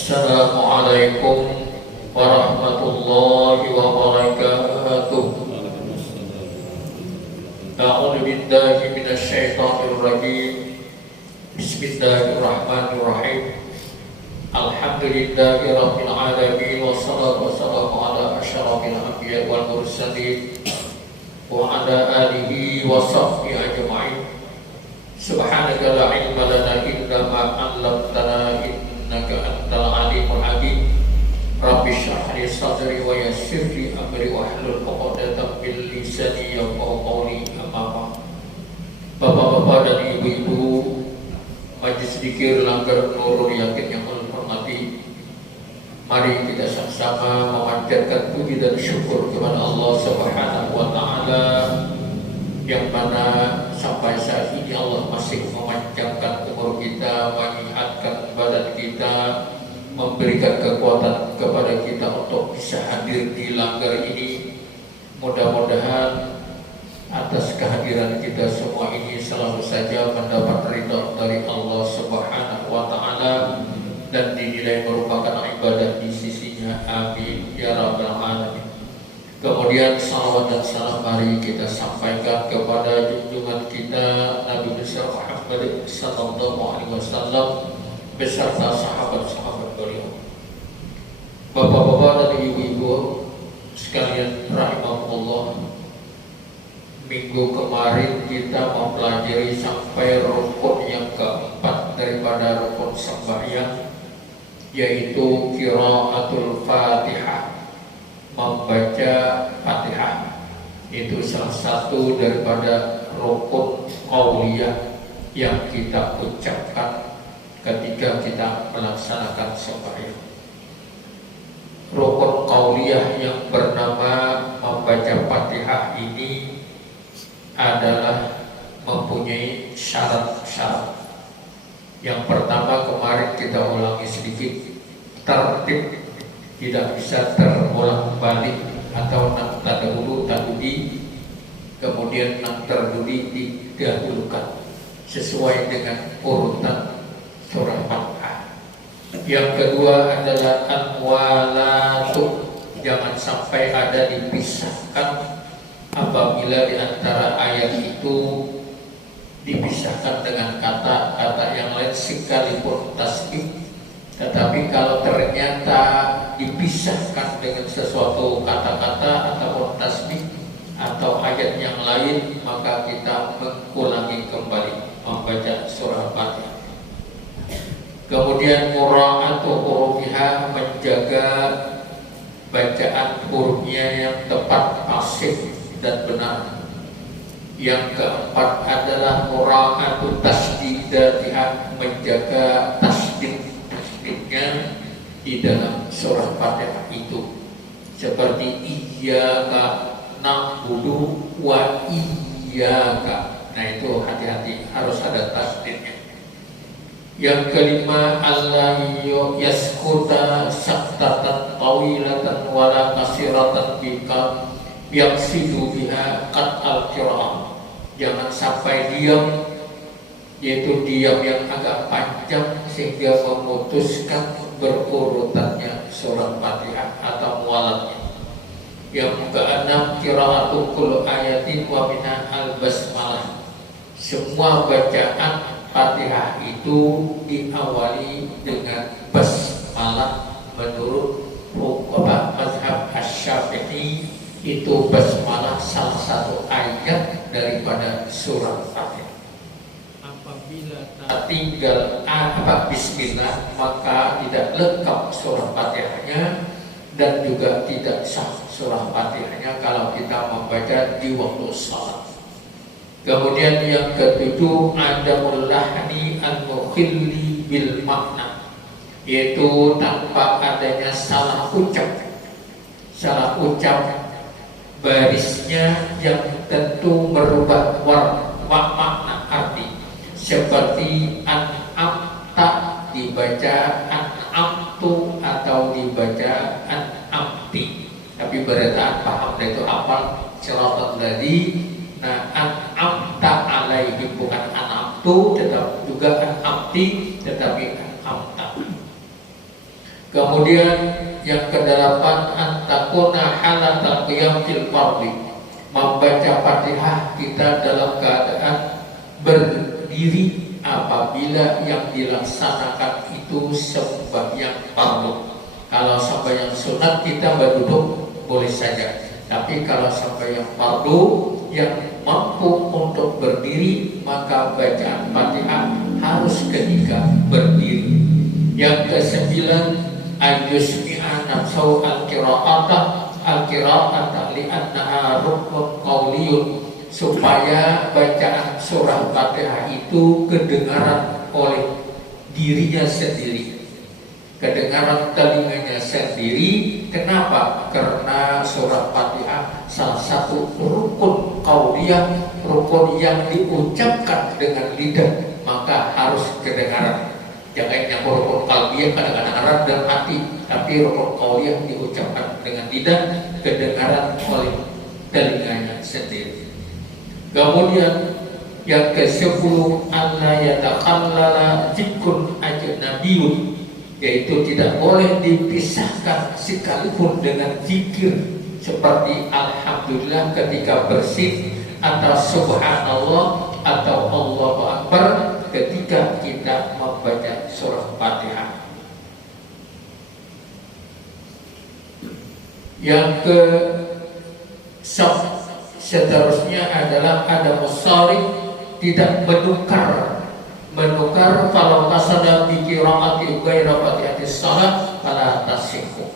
Assalamualaikum warahmatullahi wabarakatuh. A'udzu billahi minasy syaithanir rajim. Bismillahirrahmanirrahim. Alhamdulillahi rabbil alamin wassalatu wassalamu ala asyrafil anbiya'i wal mursalin wa ala alihi wa sahbihi ajma'in. Subhanaka la ilma lana illa ma 'allamtana innaka antal alimul hakim. Rabbi shrah li sadri wa yassir li amri wahlul 'uqdatam min lisani yafqahu qawli. Amma ba'd. Bapak-bapak dan ibu-ibu Majelis Dzikir Langgar Nurul Yakin yang kami hormati, mari kita sama-sama memanjatkan puji dan syukur kepada Allah Subhanahu wa taala yang mana sampai saat ini Allah masih memanjangkan umur kita, menyehatkan badan kita, memberikan kekuatan kepada kita untuk bisa hadir di langgar ini. Mudah-mudahan atas kehadiran kita semua ini selalu saja mendapat ridha dari Allah Subhanahu wa taala dan dinilai merupakan ibadah di sisinya. Amin ya rabbal alamin. Kemudian salawat dan salam mari kita sampaikan kepada junjungan kita Nabi besar Muhammad sallallahu alaihi wasallam beserta sahabat-sahabat beliau. Bapak-bapak dan ibu-ibu sekalian rahimakumullah, minggu kemarin kita mempelajari sampai rukun yang keempat daripada rukun sembahyang, yaitu qiraatul Fatihah, membaca Fatihah. Itu salah satu daripada rukun qauliyah yang kita ucapkan ketika kita melaksanakan sembahyang. Rukun qauliyah yang bernama membaca Fatihah ini adalah mempunyai syarat-syarat. Yang pertama kemarin kita ulangi sedikit, tertib, tidak bisa terulang balik atau nang tadahulu tadudi, kemudian nang terdudi didahulukan sesuai dengan urutan surah Fatihah. Yang kedua adalah al-muwalatu, jangan sampai ada dipisahkan apabila di antara ayat itu dipisahkan dengan kata-kata yang lain sekalipun tasbih. Tetapi kalau ternyata dipisahkan dengan sesuatu kata-kata ataupun tasbih atau ayat yang lain, maka kita mengulangi kembali membaca surah Fatihah. Kemudian mura'atu hurufiha, menjaga bacaan hurufnya yang tepat, fasih dan benar. Yang keempat adalah mura'atu tasdidatiha, menjaga tasdidnya di dalam surah Fatihah itu, seperti iyyaka na'budu wa iyyaka. Nah itu hati-hati, harus ada tasdidnya. Yang kelima Allah yaskuta saktatan tawilatan wala kasiratan bika yaksidu biha qat al-qira'ah. Jangan sampai diam, yaitu diam yang agak panjang sehingga memutuskan berurutannya surah Fatihah atau muwalatnya. Yang keenam qira'atu kullu ayatin wa minha al-basmalah. Semua bacaan Fatihah itu diawali dengan basmalah. Menurut mazhab Asy-Syafi'i itu basmalah salah satu ayat daripada surah Fatihah. Apabila tinggal bismillah, maka tidak lengkap surah Fatihahnya dan juga tidak sah surah Fatihahnya kalau kita membaca di waktu salat. Kemudian yang ketujuh adamul lahni al-mukhilli bil makna, yaitu tanpa adanya salah ucap. Salah ucap barisnya yang tentu merubah makna arti, seperti an'amta dibaca an'amtu atau dibaca an'amti. Tapi berarti paham itu hafal siratal ladzi. Nah, an'amta alaihi bukan an'amtu, tetap juga an'amti, tetapi an'amta. Kemudian yang kedelapan, antakuna halatal qiyam fil fardhi, membaca Fatihah kita dalam keadaan berdiri apabila yang dilaksanakan itu sembahyang fardu. Kalau sembahyang sunat kita berduduk boleh saja, tapi kalau sembahyang fardu yang mampu untuk berdiri maka bacaan Fatihah harus ketika berdiri. Yang kesembilan, ayusmi'a nafsahu al-qira'ata li'annaha rukun qawliyun, supaya bacaan surah Fatihah itu kedengaran oleh dirinya sendiri, kedengaran telinganya sendiri. Kenapa? Karena surah Fatihah salah satu rukun qauliyah, rukun yang diucapkan dengan lidah, maka harus kedengaran. Jangan yang rukun qalbiyah kadang-kadang dalam hati, tapi rukun qauliyah diucapkan dengan lidah, kedengaran oleh telinganya sendiri. Kemudian yang ke-10, alla yatakhallala dzikrun ajnabiyyun, yaitu tidak boleh dipisahkan sekalipun dengan zikir seperti alhamdulillah ketika bersin, atau subhanallah atau Allahu akbar ketika kita membaca surah Fatihah. Yang ke seterusnya adalah ada musarif, tidak menukar kalau kasada bi qiraati ghaira fatihatis shalah fala tasihhu.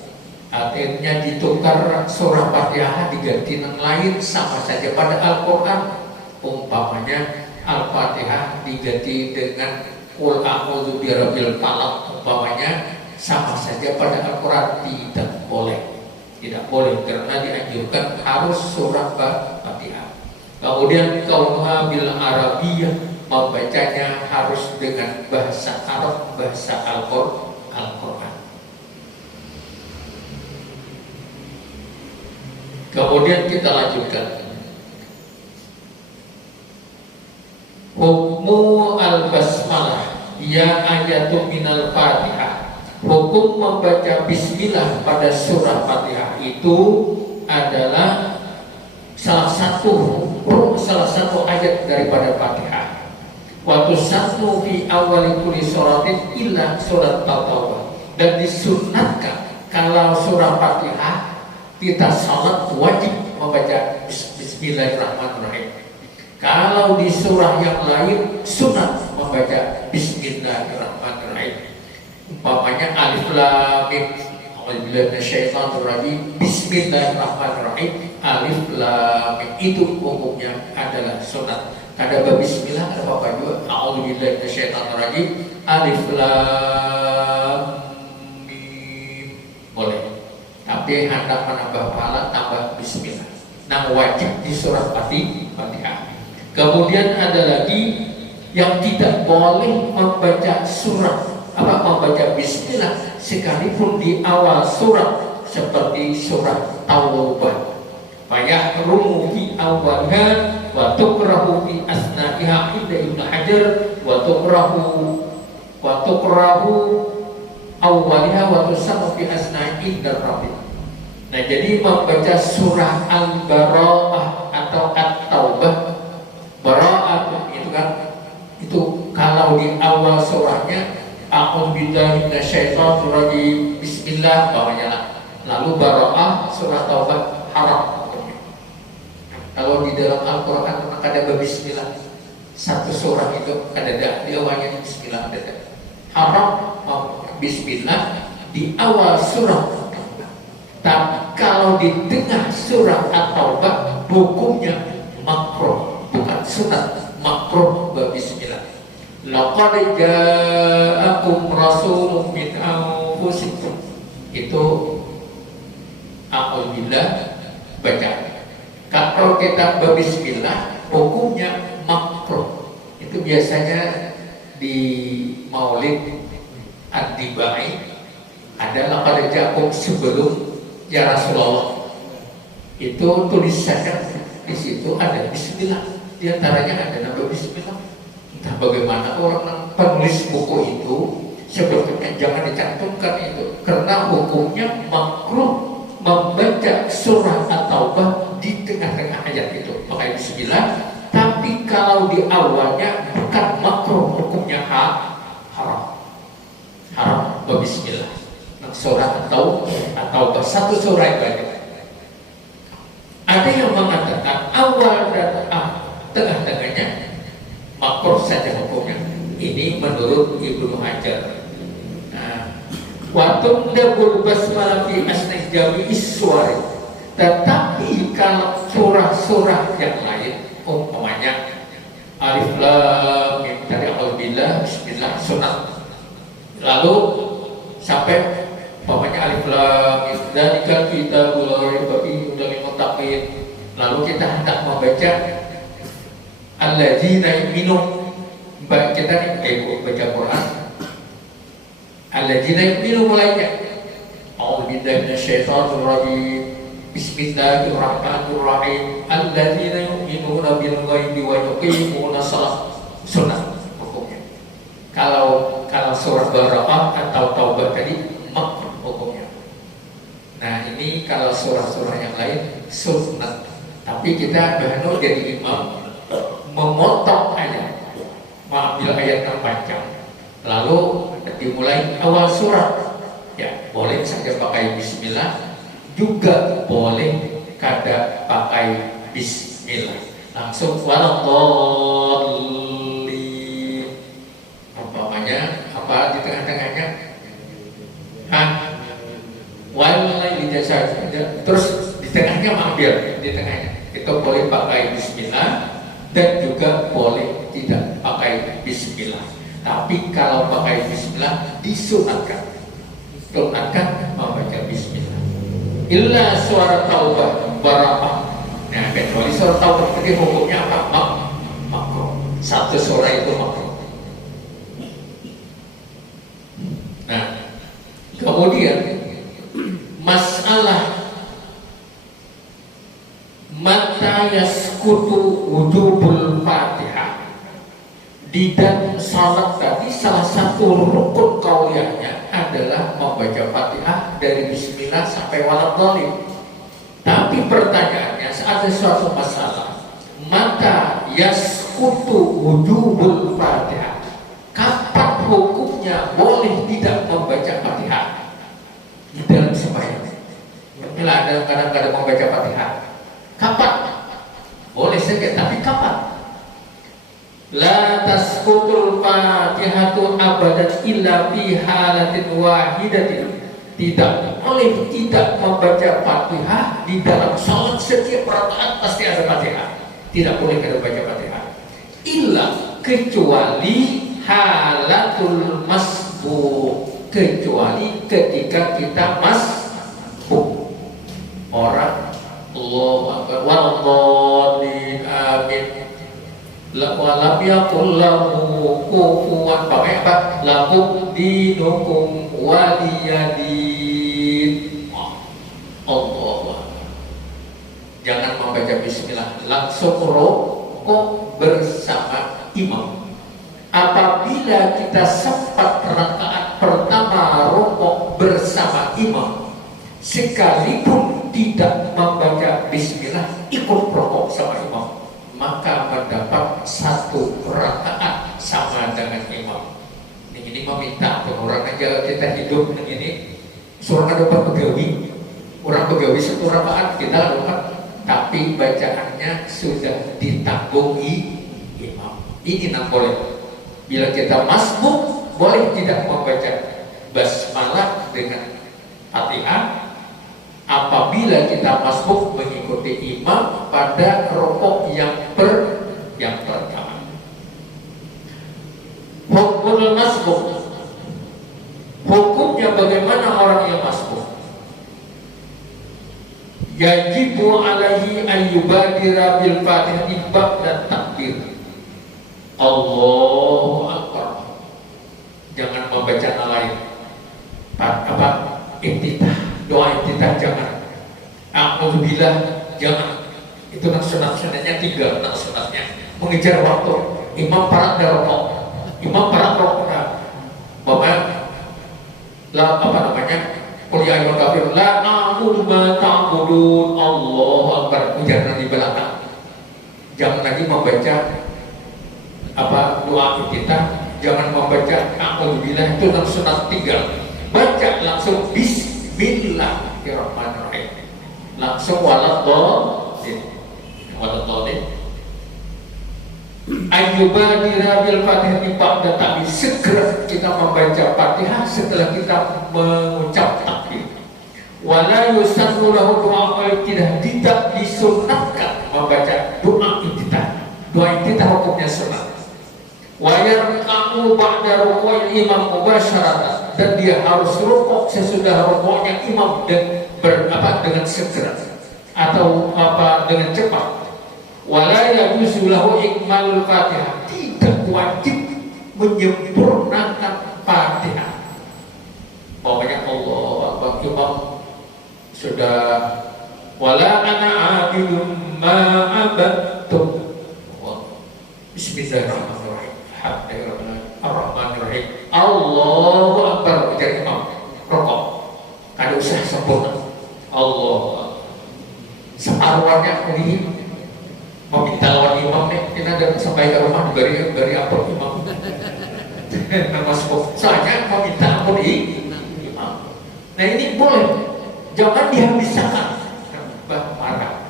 Artinya ditukar surah Fatihah diganti yang lain sama saja pada Al-Quran. Umpamanya Al-Fatihah diganti dengan qul a'udzu birabbil falaq, umpamanya sama saja pada Al-Quran. Tidak boleh karena dianjurkan harus surah Fatihah. Kemudian kaunuha bil arabiyyah, membacanya harus dengan bahasa Arab, bahasa Al-Quran. Kemudian kita lanjutkan. Hukmu al-basmalah ya ayatu minal Fatihah. Hukum membaca bismillah pada surah Fatihah itu adalah salah satu ayat daripada Fatihah. Waktu satu fi awali kulli suratin illa surat At-Taubah. Dan disunatkan kalau surah Fatihah kita salat wajib membaca bismillahirrahmanirrahim. Kalau di surah yang lain sunat membaca bismillahirrahmanirrahim. Umpamanya alif lam mim, a'udzubillahi minasyaitonir rajim, bismillahirrahmanirrahim, alif lam mim, itu hukumnya adalah sunat. Ada bismillah, ada apa juga, a'udzubillahi minasyaitonir rajim, alif lam mim, boleh. Tapi hendak menambah pahala tambah bismillah. Nah, wajib di surah Fatihah. Kemudian ada lagi yang tidak boleh membaca membaca bismillah sekalipun di awal surat, seperti surat Taubah. Fayahrumu fi awwaliha wa tukrahu fi asna'iha inda Ibnu Hajar wa tukrahu awwaliha wa tusammu fi asna'i darrabi. Nah, jadi membaca surah Al-Bara'ah atau At-Taubah, Bara'ah itu kan, itu kalau di awal surahnya a'udzubillahi minasyaitonir rajim, bismillah bawahnya lah. Lalu Bara'ah surah Taubah haram. Kalau di dalam Al-Quran maka ada bismillah, satu surah itu ada di awalnya bismillah, ada haram bismillah di awal surah. Tapi kalau di tengah surah At-Taubah hukumnya makruh, bukan sunat, makruh bismillah. Laqad ja'akum rasulun min anfusikum, itu a'udzubillah baca. Kalau kita berbismillah hukumnya makruh. Itu biasanya di Maulid Ad-Dibai ada laqad ja'akum sebelum ya Rasulullah, itu tulisannya di situ ada bismillah, di antaranya ada nama bismillah. Entah bagaimana orang penulis buku itu sebetulnya jangan dicantumkan itu karena hukumnya makruh membaca surah At-Taubah di tengah-tengah ayat itu pakai bismillah. Tapi kalau di awalnya bukan makruh, hukumnya haram berbismillah. Surah atau satu surah itu aja. Ada yang mengatakan awal dan tengah-tengahnya makruh saja hukumnya. Ini menurut Ibnu Hajar. Wa tundabul basmalah fi asnai jami'is suwari. Tetapi kalau surah-surah yang lain, umpamanya alif lam mim dari alhamdulillah bismillah sunat, lalu sampai umpamanya alif lam mim dzalikal kitabul la raiba fihi hudal lil muttaqin, lalu kita hendak membaca alladzina yu'minun, kita nih baca Quran alladzina yu'minun mulainya a'udzubillahi minasyaitonir rajim bismillahirrahmanirrahim alladzina yu'minuna bil ghaibi wa yuqimuna shalah, sunnah hukumnya. Kalau surah Bara'ah atau Taubah tadi makruh hukumnya. Nah ini kalau surah-surah yang lain sunnah. Tapi kita bahkan jadi imam memotong ayat, mengambil ayat yang panjang, lalu dimulai awal surah. Ya boleh saja pakai bismillah, juga boleh kada pakai bismillah, langsung waladhdallin. Umpamanya apa di tengah-tengahnya? Wallahi jasa, terus di tengahnya ambil di tengahnya. Itu boleh pakai bismillah dan juga boleh tidak pakai bismillah. Tapi kalau pakai bismillah disunatkan membaca bismillah. Illa suara Taubah Bara'ah. Nah kecuali suara Taubah tadi hukumnya apa? Makruh. Satu surah itu makruh. Nah kemudian masalah mata yaskutu wujubul Fatihah. Di dalam salat tadi salah satu rukun qauliyahnya adalah membaca Fatihah dari bismillah sampai waladhdallin. Tapi pertanyaannya ada suatu masalah, mata yaskutu wujubul Fatihah. Kapan hukumnya boleh tidak membaca Fatihah di dalam sembahyang? Bila ada kadang-kadang membaca Fatihah, kapan? Boleh saja, tapi kapan? La tasqutul Fatihatu abadan illa fi halatin wahidatin. Tidak boleh tidak membaca Fatihah di dalam salat. Setiap rakaat pasti ada Fatihah. Tidak boleh tidak baca Fatihah. Illa kecuali halatul masbuq, kecuali ketika kita masbuq. Orang Allahu akbar waladhdallin amin. Walam yakul lahu kufuwan, pakai apa? Lakum dinukum waliyadin. Allah. Jangan membaca bismillah, langsung rukuk bersama imam. Apabila kita sempat rakaat pertama rukuk bersama imam, sekalipun tidak membaca bismillah, ikut rukuk sama imam, maka mendapat satu rakaat sama dengan imam. Ini meminta orang aja kita hidup ini. Seorang ada pegawi, orang pegawi satu rakaat kita rakaat, tapi bacaannya sudah ditanggung imam. Ini nak boleh. Bila kita masbuk, boleh tidak membaca basmalah dengan Fatihah. Apabila kita masbuk mengikuti imam pada rukuk yang pertama. Hukumul masbuk, hukumnya bagaimana orang yang masbuk? Yajibu alaihi ayyubadira bil Fatihah ibab dan takbir. Allahu akbar. Jangan membaca lain. Apa? Iftitah. Doa iftitah jangan. Alhamdulillah jangan. Itu sunat-sunatnya 3 sunatnya. Mengejar waktu. Imam parat rokok. Imam parat rokok. Bapak La apa namanya? Qul ya ayyuhal kafirun la a'budu ma ta'budun. Allahu akbar. Jangan di belakang. Jangan lagi membaca apa doa kita, jangan membaca a'udzubillah itu langsung tinggal. Baca langsung bismillahirrahmanirrahim. Langsung waladhdallin. Ayyubadira bil Fatihah ba'da takbir. Segera kita membaca Fatihah setelah kita mengucap takbir. Wala yusannu lahu du'a iftitah. Tidak disunatkan membaca doa iftitah. Doa iftitah hukumnya sunat. Wa yarka'u ba'da ruku'il imam mubasyaratan. Dan dia harus rukuk sesudah rukuknya imam dan dengan segera atau dengan cepat. Wala yajuzu lahu ikmalul Fatihah. Tidak wajib menyempurnakan Fatihah. Pokoknya Allah Akbar imam sudah wala ana abidun ma abadtum. Bismillahirrahmanirrahim. Ar-Rahmanirrahim. Allahu Akbar jadi imam rokok. Kada usah sempurna. Allah separuhnya ini meminta lawan imam nih, kita dan sampai ke rumah beri ampun imam. Termasuk soalnya meminta ampun imam. Nah ini boleh, jangan dihabiskan. Marah.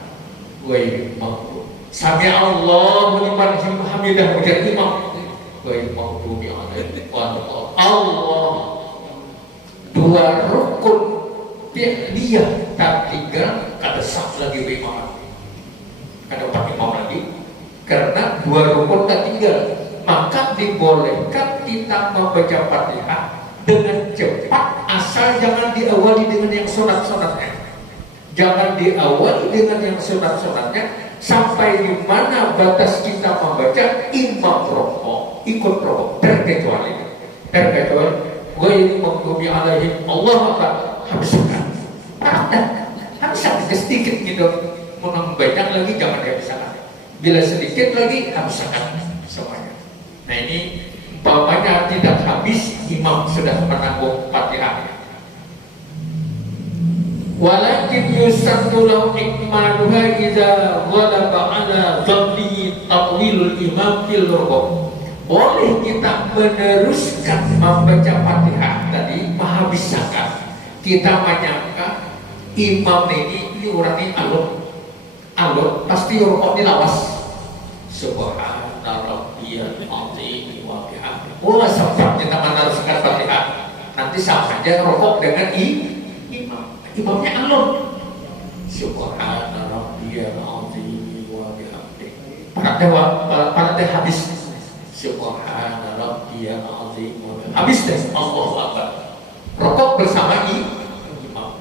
Gue imam. Sami Allahu liman hamidah menjadi imam. Gue imam bumi Allah. Dua rukun dia tak tinggal kada sah lagi imam. Ada empat imam lagi karena dua rukun tak tinggal, maka dibolehkan kita membaca Fatihah dengan cepat asal jangan diawali dengan yang sunat-sunatnya. Jangan diawali dengan yang sunat-sunatnya sampai di mana batas kita membaca imam rokok ikut rokok terkecuali gue ini menghubungi alaihim Allah akan habiskan habiskan sedikit gitu. Mau banyak lagi jangan dihabiskan. Bila sedikit lagi habiskan semuanya. Nah ini umpamanya tidak habis imam sudah menanggung Fatihah. Walakin yusannu lahu ikmaluha idza ghalaba ala dhanni taqwilul imam fil rukuk. Boleh kita meneruskan membaca Fatihah tadi menghabiskan. Kita menyangka imam ini orang ini alur pasti rokok dilawas. Subhana rabbiyal azim wa bihamdihi. Oh, sempat kita meneruskan Fatihah. Nanti sama aja rokok dengan imam. Imamnya alur. Subhana rabbiyal azim wa bihamdihi. Para habis. Subhana rabbiyal azim wa bihamdihi. Habis deh Allahu Akbar. Rokok bersama imam.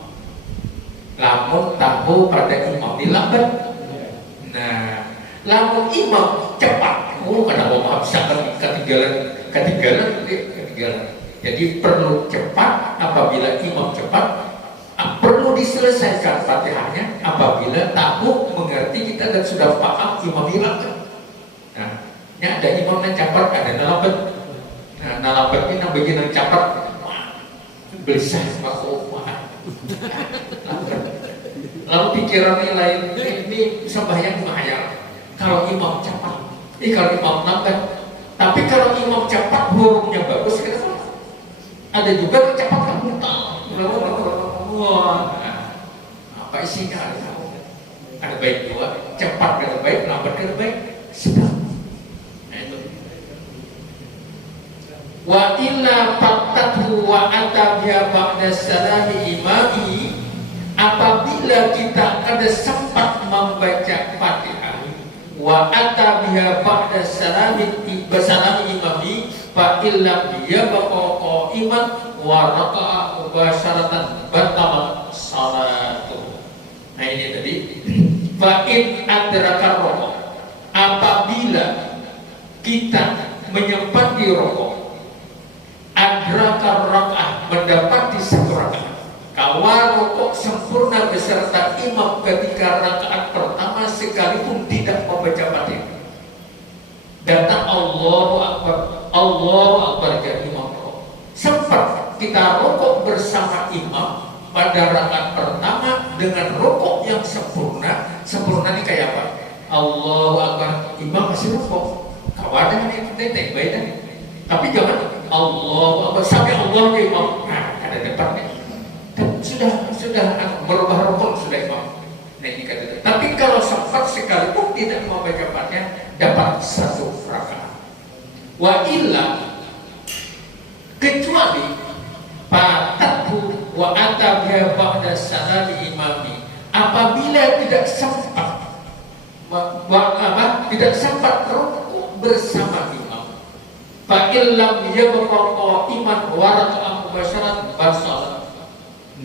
Lamun tahu pada imam dilambat. Nah, lamun imam cepat, kenapa mau habiskan ketinggalan. Jadi perlu cepat. Apabila imam cepat, perlu diselesaikan Fatihahnya. Apabila tahu mengerti kita dan sudah paham imam dilambat. Nah, ini ada imam yang cepat, ada nalabat. Nah, nalabat ini yang bagian yang cepat. Belisah masuk lalu pikirannya lain, ini sembahyang bahaya. Kalau imam cepat, kalau imam lambat. Tapi kalau imam cepat hurufnya bagus, kenapa? Ada juga yang cepat kabutan. Wah, apa isinya? Ada baik dua, cepat kada baik, lambat kada baik, sedang. Wa illa fatathu wa atabiya ba'da salami imami. Apabila kita ada sempat membaca Fatihah wa atabiya ba'da salami imami fa illam yabqa iman wa raka'a mubasyaratan batalat salatu. Nah ini tadi fa in adraka raka'a. Apabila kita menyempati raka'a adraka rakaah mendapati satu rakaat. Kalau rukuk sempurna beserta imam ketika rakaat pertama sekalipun tidak membaca Fatihah. Datang Allahu Akbar jadi imam rukuk. Sempat kita rukuk bersama imam pada rakaat pertama dengan rukuk yang sempurna. Sempurna ini kayak apa? Allahu Akbar, imam masih rukuk. Kawadah ini detek baik. Tapi jangan Allahu Akbar sampai Allah ke imam. Nah, ada depannya. Dan sudah merubah rukuk sudah imam. Nah, ini kata. Tapi kalau sempat sekalipun tidak membaca Fatihah dapat satu rakaat. Wa illa, kecuali fatatu wa atabiha ba'da salami imami, apabila tidak sempat tidak sempat rukuk bersama imam, fa illam yabqa iman wa raka'a mubasyarat basal.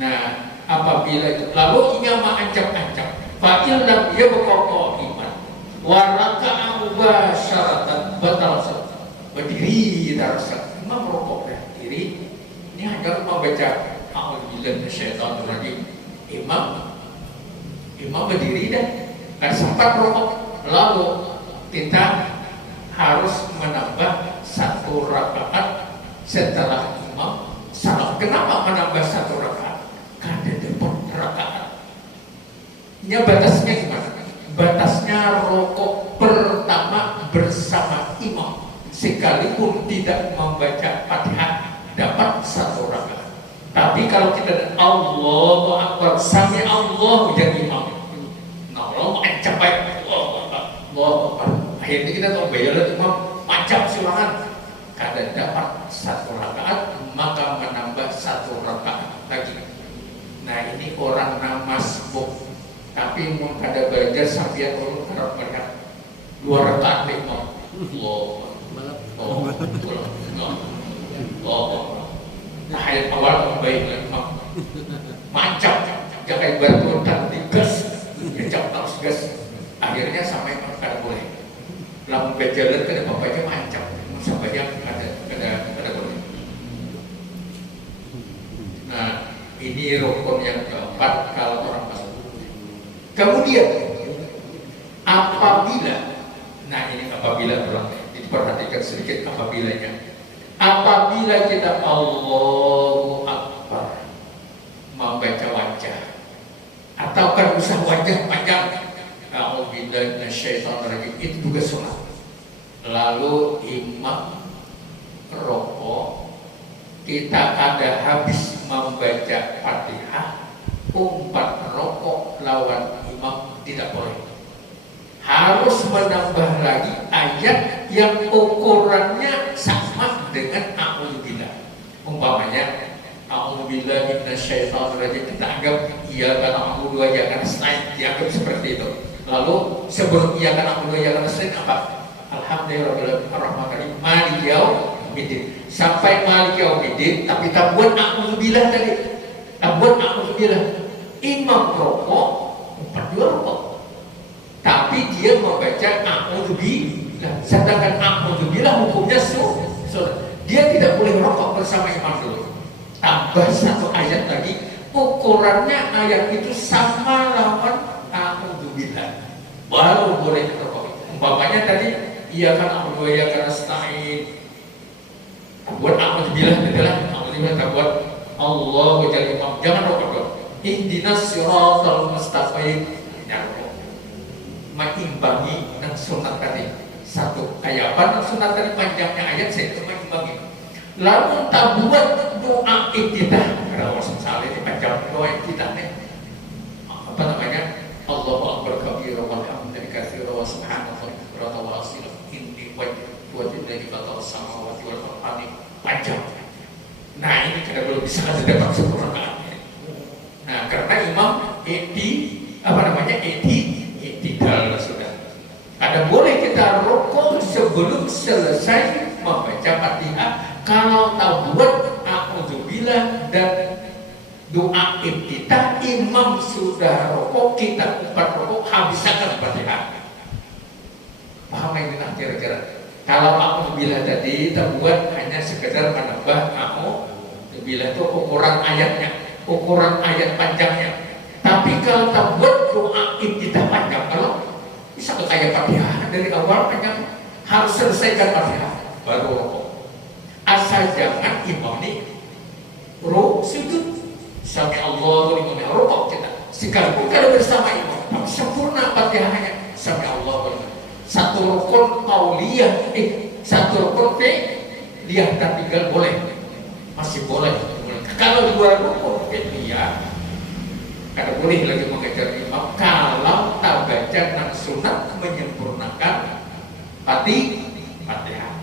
Nah, apabila itu lalu ia mengancam-ancam, fa illam yabqa iman wa raka'a mubasyaratan batal salat. Berdiri darasat imam rukuk berdiri, ini hanya membaca a'udzubillahi minasyaitonir rajim. Imam berdiri dan kan sempat rukuk, lalu kita harus menambah satu rakaat setelah imam salam. Kenapa menambah satu rakaat? Karena depan rakaat. Ini batasnya gimana? Batasnya rukuk pertama bersama imam. Sekalipun tidak membaca Fatihah dapat satu rakaat. Tapi kalau kita Allahu Akbar sami Allah jadi imam, nah Allah mencapai Allahu Akbar, akhirnya kita tahu bayar imam macam silangan. Kadang dapat satu rakaat maka menambah satu rakaat lagi. Nah ini orang namasbuk, tapi mau pada belajar sampai turun harap mereka dua rakaat imam. Nah ayat awal baik imam macam jangan bertutan digas kecap terus gas, akhirnya sampai kada boleh lalu berjalan ke bapaknya macam sampai yang kada boleh. Nah ini rukun yang keempat kalau orang masuk. Kemudian apabila, nah ini apabila orang perhatikan sedikit apabila kita Allahu Akbar membaca wajah atau kan usah wajah panjang, a'udzubillahi minasyaitonir rajim, itu juga sunat. Lalu imam rukuk, kita ada habis membaca Fatihah, umpat rukuk lawan imam tidak boleh. Harus menambah lagi ayat yang ukurannya sama dengan a'udzubillah. Umpamanya a'udzubillahi minasyaitonir rajim, kita anggap iya karena a'udzu wa iyyaka nasta'in, dianggap seperti itu. Lalu sebelum iya karena a'udzu wa iyyaka nasta'in apa? Alhamdulillahirabbil alamin maliki yaumiddin. Sampai maliki yaumiddin tapi tak buat a'udzubillah tadi. Tak buat a'udzubillah. Imam rukuk, umpat dua rukuk. Tapi dia membaca a'udzubillah, sedangkan a'udzubillah hukumnya sunat. Dia tidak boleh rukuk bersama imam dulu. Tambah satu ayat lagi, ukurannya ayat itu sama lawan a'udzubillah, baru boleh rukuk. Umpamanya tadi iya kan a'udzu ya karena nasta'in, buat a'udzubillah adalah a'udzubillah buat Allahu jalla imam, jangan rukuk. Ihdinas siratal mustaqim, mengimbangi dan sunat tadi satu kayak apa sunat tadi panjangnya ayat saya itu mengimbangi. Lalu tak buat doa iftitah, kalau salah ini panjang doa iftitahnya apa namanya, Allahu Akbar kabira walhamdulillahi katsira wa subhanallahi bukratan wa asila inni wajibullah batal samawati wal ardi, panjang. Nah ini kita belum bisa dapat satu rakaat. Nah karena imam tidak sudah. Ada boleh kita rukuk sebelum selesai membaca Fatihah. Kalau tak buat a'udzubillah dan doa iftitah, imam sudah rukuk, kita umpat rukuk, habiskan Fatihah. Paham ini nah kira-kira? Kalau a'udzubillah tadi tak buat hanya sekedar menambah a'udzubillah itu ukuran ayatnya, ukuran ayat panjangnya. Tapi kalau tak buat doa iftitah panjang, kalau bisa kayak Fatihah dari awal panjang, harus selesaikan Fatihah baru rukuk. Asal jangan imam ini sujud. Sami Allahu liman hamidah, rukuk kita. Sekalipun kalau bersama imam, tapi sempurna Fatihahnya. Sami Allahu liman. Satu rukun qauliyah, satu rukun fi'liyah tapi tinggal boleh. Masih boleh. Kalau dua rukun fi'liyah, kada boleh lagi mengejar imam kalau tak baca nang sunat menyempurnakan Fatihah.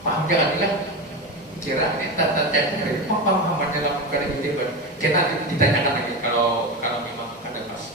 Paham jangan bilang kira ini tata cara pemahaman dalam perkara ini kita ditanyakan lagi kalau memang ada pas.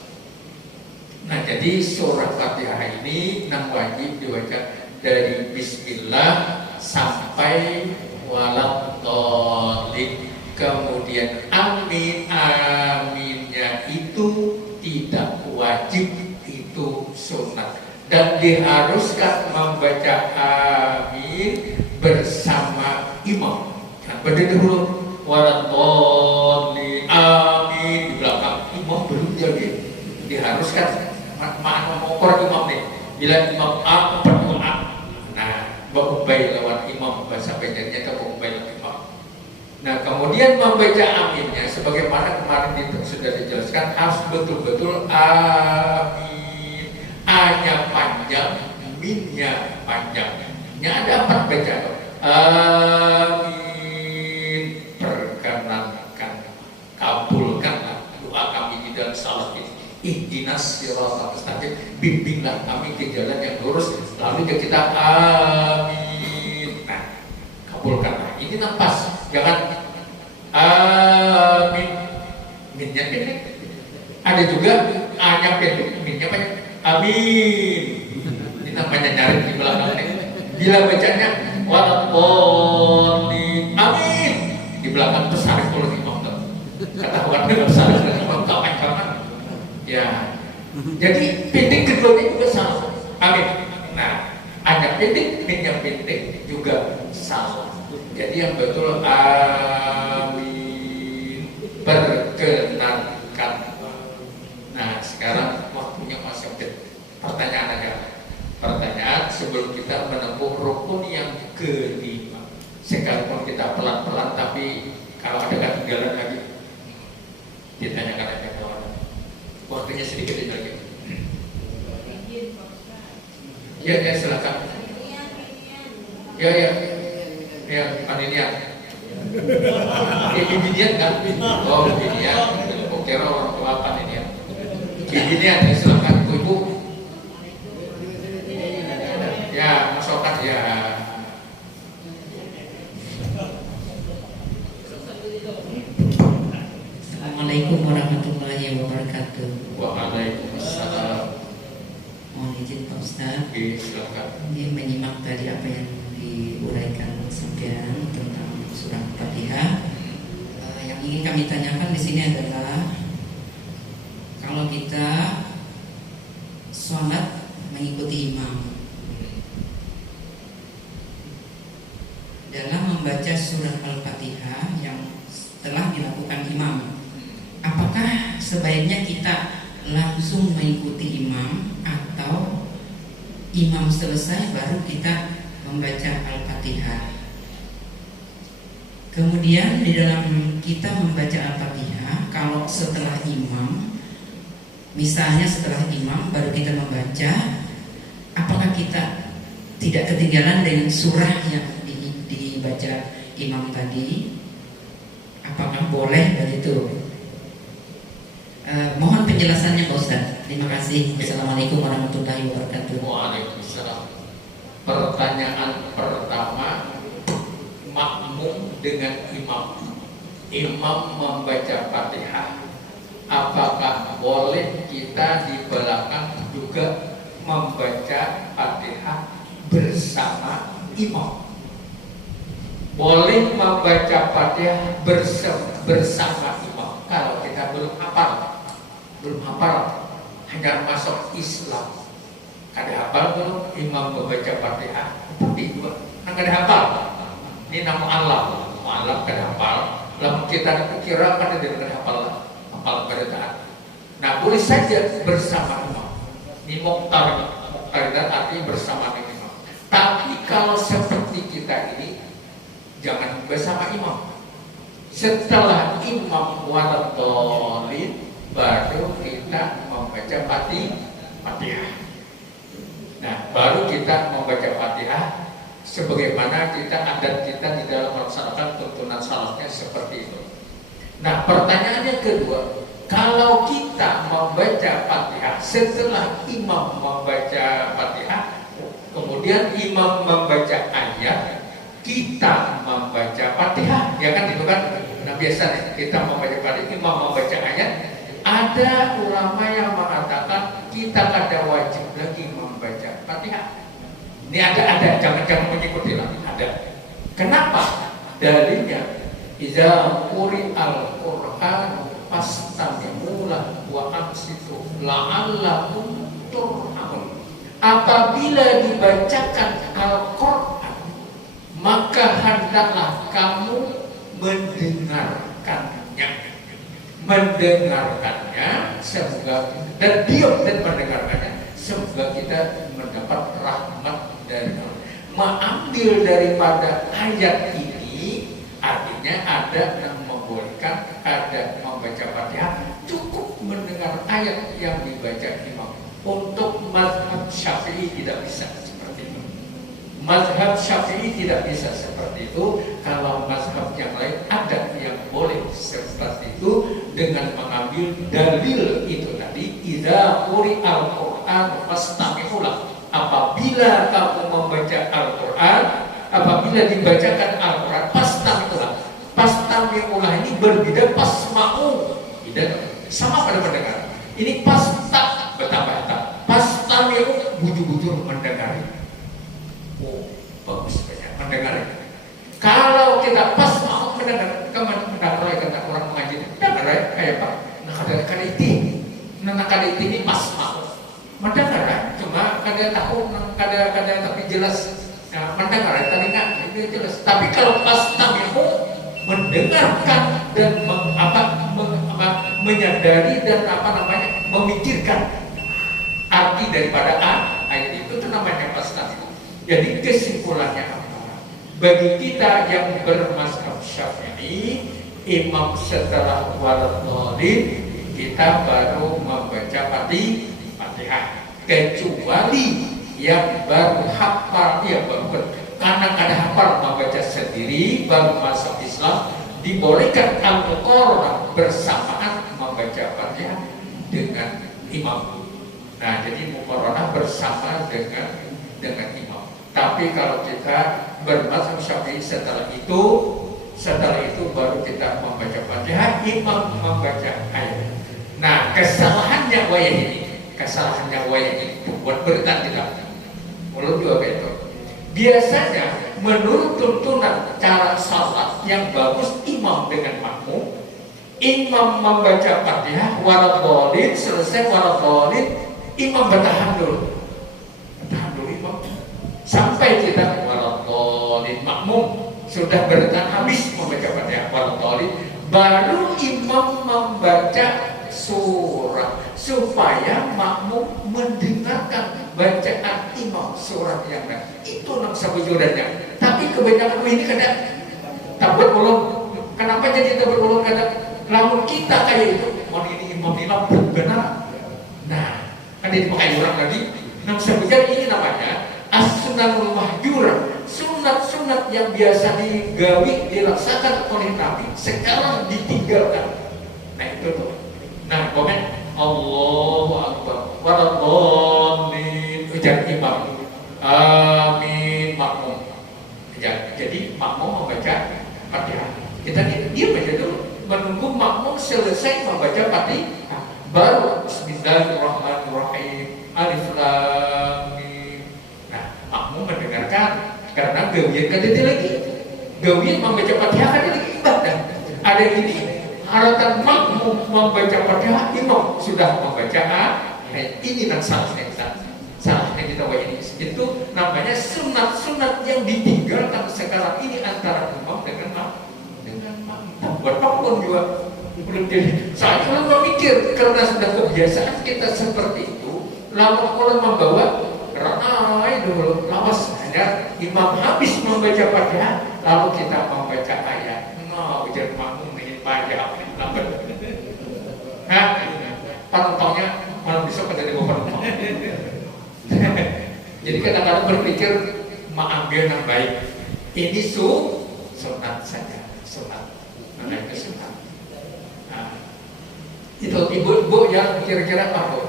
Nah jadi surah Fatihah ini nang wajib dibaca dari Bismillah sampai waladhdallin. Kemudian amin, aminnya itu tidak wajib, itu sunat. Dan diharuskan membaca amin bersama imam. Nah, berdiri dulu waladhdallin, amin di belakang imam belum jadi. Diharuskan makna mengukor imam nih. Bila imam A berdoa, nah berubah lewat imam bahasa bacanya atau berubah lewat imam. Nah kemudian membaca aminnya sebagaimana kemarin sudah dijelaskan harus betul-betul amin. A-nya panjang, min-nya panjang. Ada 4 bacaan. Amin. Perkenankan, kabulkanlah doa kami di dalam salat ini. Ihdinas siratal mustaqim, bimbinglah kami ke jalan yang lurus. Lalu kita amin. Nah, kabulkanlah. Ini nampas. Jangan amin. Minnya pendek. Ada juga A-nya pendek, minnya panjang. Amin. Ini namanya nyari di belakang nih. Bila bacanya waladhdallin, amin. Di belakang besar kalau imam tuh. Ketahuan dengan besar imam tak panjangan. Ya. Jadi pendek keduanya juga salah. Amin. Nah, A-nya pendek, minnya pendek juga salah. Jadi yang betul amin. Perkenankan. Nah sekarang waktunya masih pertanyaan aja. Pertanyaan sebelum kita menempuh rukun yang kelima. Sekalipun kita pelan-pelan tapi kalau ada ketinggalan lagi ditanyakan aja kalau ada. Waktunya sedikit lagi. Ya silakan. Ya paninian. Bibinian kan? Oh bibinian. Kira orang tua paninian. Bibinian silakan ibu. Ya masyarakat ya. Assalamualaikum warahmatullahi wabarakatuh. Waalaikumsalam. Mohon izin Pak Ustaz. Silakan. Ini menyimak tadi apa yang diuraikan sampean tentang surah Fatihah. Yang ingin kami tanyakan di sini adalah kalau kita sholat mengikuti imam dalam membaca surah Al-Fatihah yang telah dilakukan imam, apakah sebaiknya kita langsung mengikuti imam atau imam selesai baru kita membaca Al-Fatihah? Kemudian di dalam kita membaca Al-Fatihah, kalau setelah imam, misalnya setelah imam baru kita membaca, apakah kita tidak ketinggalan dengan surah yang dibaca imam tadi? Apakah boleh begitu? Mohon penjelasannya Pak Ustaz. Terima kasih. Assalamualaikum warahmatullahi wabarakatuh. Waalaikumsalam. Pertanyaan pertama, makmum dengan imam. Imam membaca Fatihah. Apakah boleh kita di belakang juga membaca Fatihah bersama imam? Boleh membaca Fatihah bersama imam kalau kita belum hafal, hanya masuk Islam. Kada hafal belum imam membaca Fatihah, tapi juga kada hafal. Ini nama Allah kada hafal. Lalu kita kira kada dengan hafal pada taat. Nah boleh saja bersama imam. Ini muqtaridat artinya bersama imam. Tapi kalau seperti kita ini jangan bersama imam. Setelah imam waladhdallin baru kita membaca Fatihah. Nah, baru kita membaca Fatihah sebagaimana adat kita di dalam melaksanakan tuntunan salatnya seperti itu. Nah, pertanyaannya kedua, kalau kita membaca Fatihah setelah imam membaca Fatihah, kemudian imam membaca ayat, kita membaca Fatihah, ya kan itu kan? Nah, biasanya kita membaca Fatihah, imam membaca ayat. Ada ulama yang mengatakan kita kada wajib lagi membaca Fatihah. Ini ada, jangan mengikuti lah. Ada. Kenapa? Dalilnya, idza quri'al Qur'an fastami'u lahu wa ansitu la'allakum turhamun. Apabila dibacakan Al-Qur'an, maka hendaklah kamu mendengarkannya semoga dan diam dan mendengarkannya semoga kita mendapat rahmat dari Allah. Mengambil daripada ayat ini artinya ada yang membolehkan, ada membaca Fatihah, cukup mendengar ayat yang dibaca imam. Untuk mazhab Syafi'i tidak bisa seperti itu. Mazhab Syafi'i tidak bisa seperti itu. Kalau mazhab yang lain ada yang boleh seperti itu dengan mengambil dalil itu tadi, idza quri'al Qur'an fastami'u lahu. Apabila kamu membaca Al-Qur'an, apabila dibacakan Al-Qur'an, fastami'u lahu. Fastami'u lahu ini berbeda pasma'u. Tidak sama pada mendengar. Ini pasta betapa-betapa. Fastami'u bujur-bujur mendengar. Oh, bagus banyak mendengar. Kalau kita pas mau mendengar, kemana kata orang mengaji, dengar kayak Pak. Nah, kada ini pas mau mendengar, cuma kada tahu, kada tapi jelas. Nah, mendengar tadi nggak itu jelas. Tapi kalau pas tamihu mendengarkan dan menyadari dan memikirkan arti daripada ayat itu namanya pas tamihu. Jadi kesimpulannya apa? Bagi kita yang bermazhab Syafi'i, imam setelah waladhdallin kita baru membaca Fatihah. Kecuali yang baru hafal, ya baru karena kada hafal membaca sendiri baru masuk Islam, dibolehkan Al-Qur'an bersamaan membaca Fatihah dengan imam. Nah, jadi muqaranah bersama dengan imam. Tapi kalau kita bermazhab Syafi'i setelah itu baru kita membaca Fatihah, imam membaca ayat. Nah, kesalahannya wayah ini buat berita kita. Menurut juga itu. Biasanya menurut tuntunan cara salat yang bagus imam dengan makmum, imam membaca Fatihah waladhdallin, selesai waladhdallin, imam bertahan dulu imam sampai kita waladhdallin, makmum sudah bertahan habis membaca Fatihah waladhdallin, baru imam membaca surah supaya makmum mendengarkan bacaan imam surah yang lain. Itu nang sabujurannya. Tapi kebanyakan ini kadang tabur ulun. Kenapa jadi tabur ulun kadang? Lamun kita kayak itu, mau ini imam benar. Nah, kan dipakai orang lagi. Nang sabujuran ini namanya as-sunnahul mahjurah. Sunat-sunat yang biasa digawi dilaksanakan oleh Nabi sekarang ditinggalkan. Nah itu tuh. Nah komen Allahu Akbar waladhdallin, ujar imam, amin makmum. Jadi makmum membaca Fatihah. Kita dia baca dulu, menunggu makmum selesai membaca Fatihah, baru Bismillahirrahmanirrahim, Alif Lam Mim. Nah makmum mendengarkan. Karena gawian kan ada lagi, gawian membaca Fatihah kan lagi ibadah. Ada ini haratan makmum membaca Fatihah, imam sudah membaca ayat. Ini yang salahnya kita ini. Itu namanya sunat-sunat yang ditinggalkan sekarang ini antara imam dengan makmum. Buat makmum juga belum jadi. Saya belum memikir karena sudah kebiasaan kita seperti itu. Lalu orang membawa ramai dulu lawas hanya imam habis membaca Fatihah lalu kita membaca ayat. No, ujian makmum ini pajak lambat. Hah? Penumpangnya malam besok ada 5 penumpang. Jadi kadang-kadang berpikir mengambil yang baik. Ini sunat saja, sunat. Nah, itu sunat. Nah, itu ibu-ibu yang kira-kira apa Bu?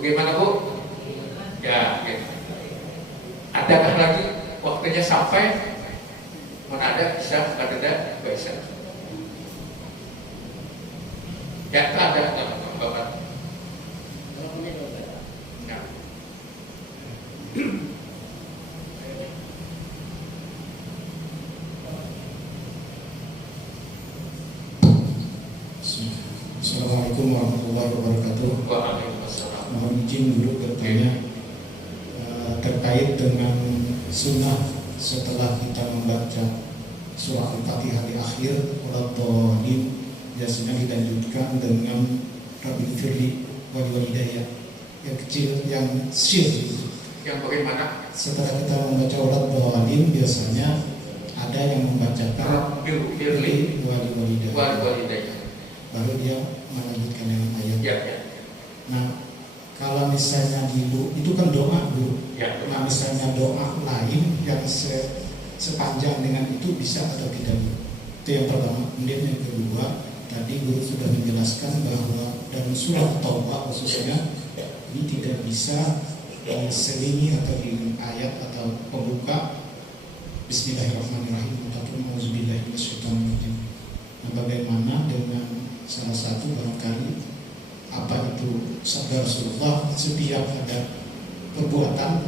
Bagaimana Bu? Ya, gitu. Adakah lagi waktunya sampai? Mana ada bisa, ada bisa. Ya, ada Bapak. Ya. Assalamualaikum warahmatullahi wabarakatuh. Waalaikumsalam. Mohon izin dulu bertanya terkait dengan sunnah setelah kita membaca surah Al-Fatihah di akhir Waladhdallin, biasanya dilanjutkan dengan Rabbil firli wal walidayya, yang kecil, yang sir. Yang bagaimana? Setelah kita membaca Waladhdallin, biasanya ada yang membacakan Rabbil firli wal walidayya, baru dia melanjutkan yang ayat. Ya, ya. Nah, kalau misalnya itu kan doa Bu. Ya. Nah, misalnya doa lain yang sepanjang dengan itu bisa atau tidak Bu? Itu yang pertama. Kemudian yang kedua, tadi Guru sudah menjelaskan bahwa dalam surah Taubah khususnya ini tidak bisa diselingi atau di ayat atau pembuka Bismillahirrahmanirrahim ataupun Auzubillahi minasyaitonirrajim. Nah, bagaimana dengan salah satu barangkali apa itu sabda Rasulullah, setiap ada perbuatan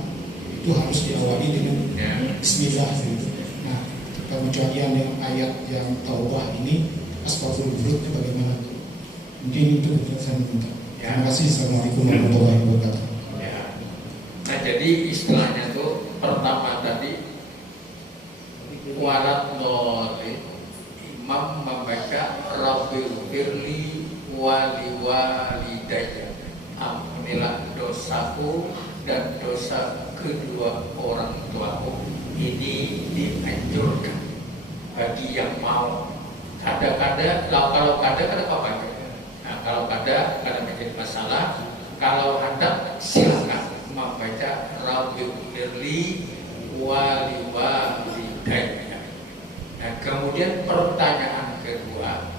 itu harus diawali dengan Bismillah gitu. Nah, pengecualian yang ayat yang Taubah ini asbabul wurud bagaimana? Mungkin itu saya minta. Terima kasih. Assalamualaikum warahmatullahi wabarakatuh. Ya. Nah, jadi istilahnya tuh pertama tadi Waladhdallin, imam membaca Rabbil firli wali walidayya, ampunilah dosaku dan dosa kedua orang tuaku. Ini dianjurkan bagi yang mau. Kadang-kadang kalau kadang apa baca? Nah, kalau kadang menjadi masalah. Kalau hendak silakan membaca Rabbil firli wali walidayya. Nah, kemudian pertanyaan kedua,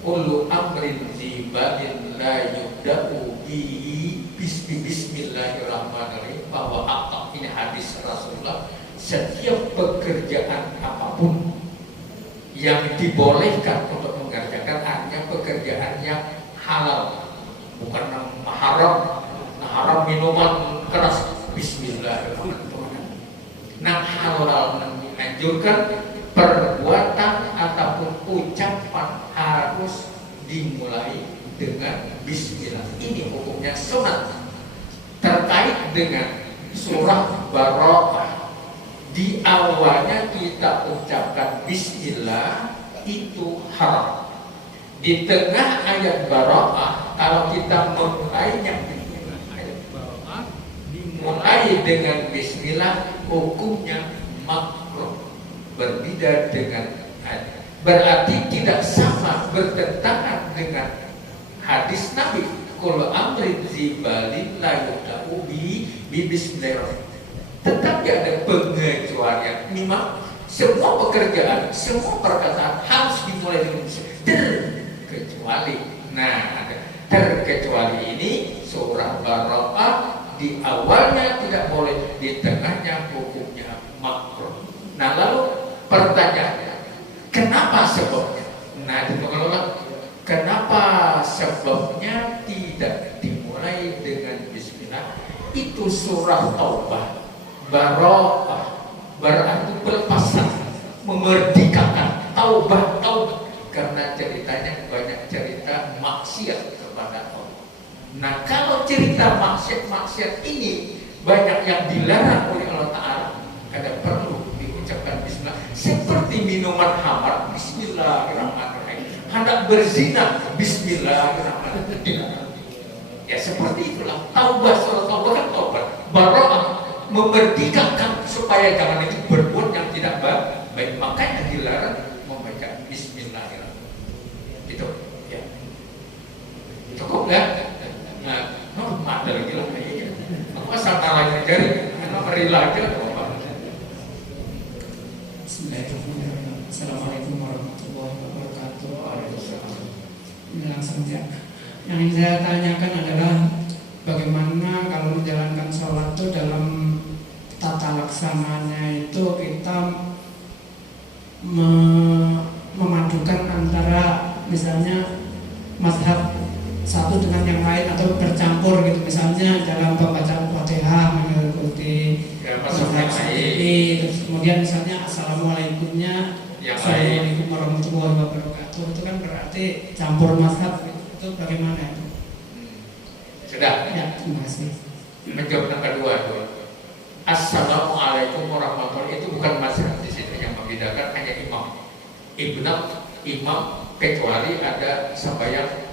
kullu amrin zibalin la yubda'u bihi bismillahirrahmanirrahim, bahwa ini hadis Rasulullah, setiap pekerjaan apapun yang dibolehkan untuk mengerjakan hanya pekerjaan yang halal, bukan haram. Haram minuman keras, bismillahirrahmanirrahim. Nah, halal dianjurkan, perbuatan ataupun ucapan harus dimulai dengan bismillah. Ini hukumnya sunat. Terkait dengan surah Barokah, di awalnya kita ucapkan bismillah itu haram. Di tengah ayat Barokah, kalau kita memulainya dimulai dengan bismillah, hukumnya makruh. Berbeda dengan hadis, berarti tidak sama, bertentangan dengan hadis Nabi, kalau amrin zibalin la yuda'u bi bismillahirrahmanirrahim. Tetapi ada pengecualian. Memang semua pekerjaan, semua perkataan harus dimulai dengan bismillah, terkecuali. Nah, ada terkecuali ini surah Barokah, di awalnya tidak boleh, di tengahnya hukumnya makruh. Nah, lalu pertanyaannya, kenapa sebabnya? Nah, itu pengelola, kenapa sebabnya tidak dimulai dengan bismillah? Itu surah Taubah, Barokah, berarti pelepasan, memerdekakan, Taubah. Karena ceritanya banyak cerita maksiat kepada Allah. Nah, kalau cerita maksiat ini banyak yang dilarang oleh Allah Ta'ala, kada perlu diucapkan bismillah. Seperti minuman khamar, bismillahirrahmanirrahim. Hendak berzina, bismillahirrahmanirrahim. Ya, seperti itulah Taubah, surah Taubah kan taubat, Barokah, memerdekakan supaya jangan itu berbuat yang tidak baik. Makanya dilarang membaca bismillah. enggak? Nah, normal lagi lah kayaknya. Aku asal talanya jari, karena merila aja apa? Bismillahirrahmanirrahim. Assalamualaikum warahmatullahi wabarakatuh. Ini langsung ya. Yang ingin saya tanyakan adalah bagaimana kalau menjalankan sholat itu dalam tata laksananya itu kita memadukan antara misalnya mazhab satu dengan yang lain atau bercampur gitu, misalnya dalam pembacaan Fatihah mengikuti mazhab ini, terus kemudian misalnya assalamualaikumnya assalamualaikum warahmatullahi wabarakatuh, itu kan berarti campur mazhab gitu. Itu bagaimana itu? Sudah? Ya, terima kasih. Menjawab yang kedua tuh. Assalamualaikum warahmatullahi, itu bukan mazhab di sini, yang membedakan hanya imam. Imam kecuali ada sembahyang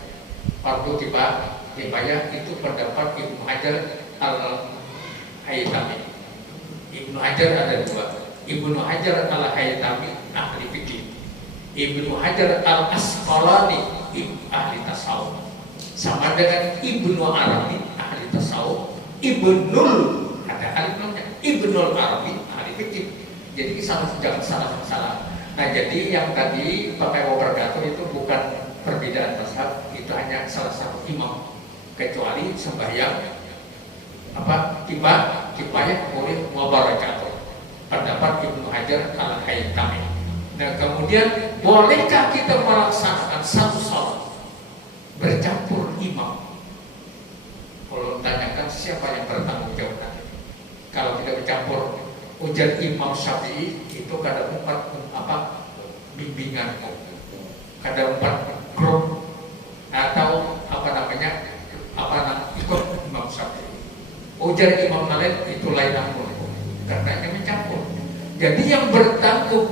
fardu kifayah itu pendapat Ibnu Hajar al-Haytami. Ibnu Hajar ada dua. Ibnu Hajar al-Haytami ahli fikih. Ibnu Hajar al-Asqalani ahli tasawuf. Sama dengan Ibnu Arabi ahli tasawuf. Ibnul ada alif namanya Ibnul Arabi ahli fikih. Jadi jangan salah. Nah, jadi yang tadi pakai wabarakatuh itu bukan perbedaan mazhab, itu hanya salah satu imam, kecuali sembahyang kifayah boleh wabarakatuh, pendapat Ibnu Hajar al-Haytami. Nah, kemudian bolehkah kita melaksanakan satu salat bercampur imam? Kalau tanyakan siapa yang bertanggung jawab nanti kalau kita bercampur? Ujar Imam Syafi'i itu kada empat bimbingan, kada empat grup atau ikut Imam Syafi'i. Ujar Imam Malik itu lain ampun, karena ini mencampur. Jadi yang bertanggung